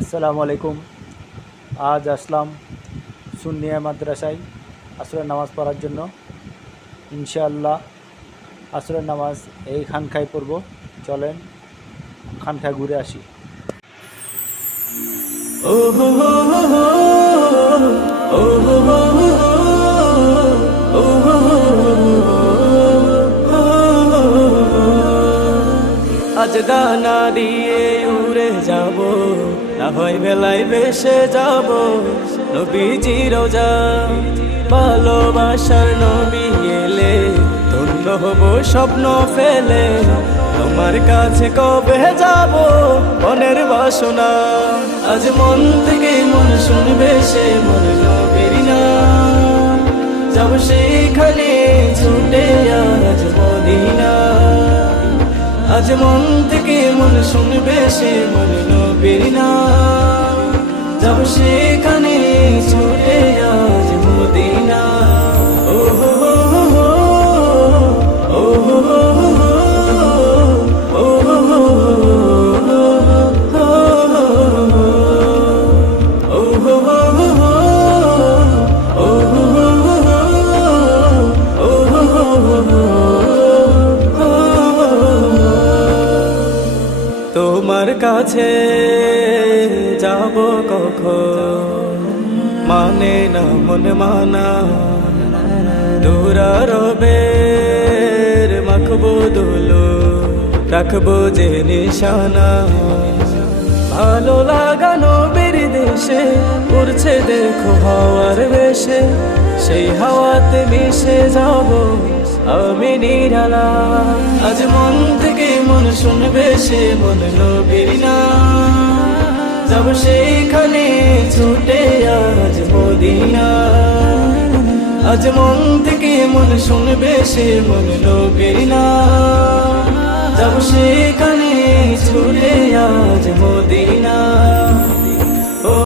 আসসালামু আলাইকুম। আজ আসলাম সুন্নিয়া মাদ্রাসায় আসরের নামাজ পড়ার জন্য। ইনশাআল্লাহ আসরের নামাজ এই খানকায় পড়ব। চলেন খানকায় ঘুরে আসি। আজ দানা দিয়ে উড়ে যাব, না হয় বেলায় ভেসে যাব নবীজি রোজা। ভালোবাসার নবী এলে ধন্য হব স্বপ্ন ফেলে, তোমার কাছে কবে যাব মনের বাসনা। আজ মন থেকে মন শুনবে সে মন নবীর নাম, যাব সেখানে ছুটে আজ মদিনা। আজ মন থেকে মন শুনবে সে মন নবীর নাম, যাব সেখানে ছুটে আজ মদিনা। ও হো হো হো, ও হো হো হো, ও হো হো হো, ও হো হো হো, ও হো হো হো, ও হো হো হো। তোমার কাছে যাব কখন, মানে না মন মানা। দুরারবের মাখবো দোলো, রাখবো যে নিশানা। ভালো লাগানো বের দেশে উড়ছে দেখো হাওয়ার বেশে, সেই হাওয়াতে মিশে যাব আমি নিরালা। আজ মন থেকে মন শুনবে সে মন নবীর নাম, যাব সেখানে ছুটে আজ মদিনা। আজ মন থেকে মন শুনবে সে মন নবীর নাম, যাব সেখানে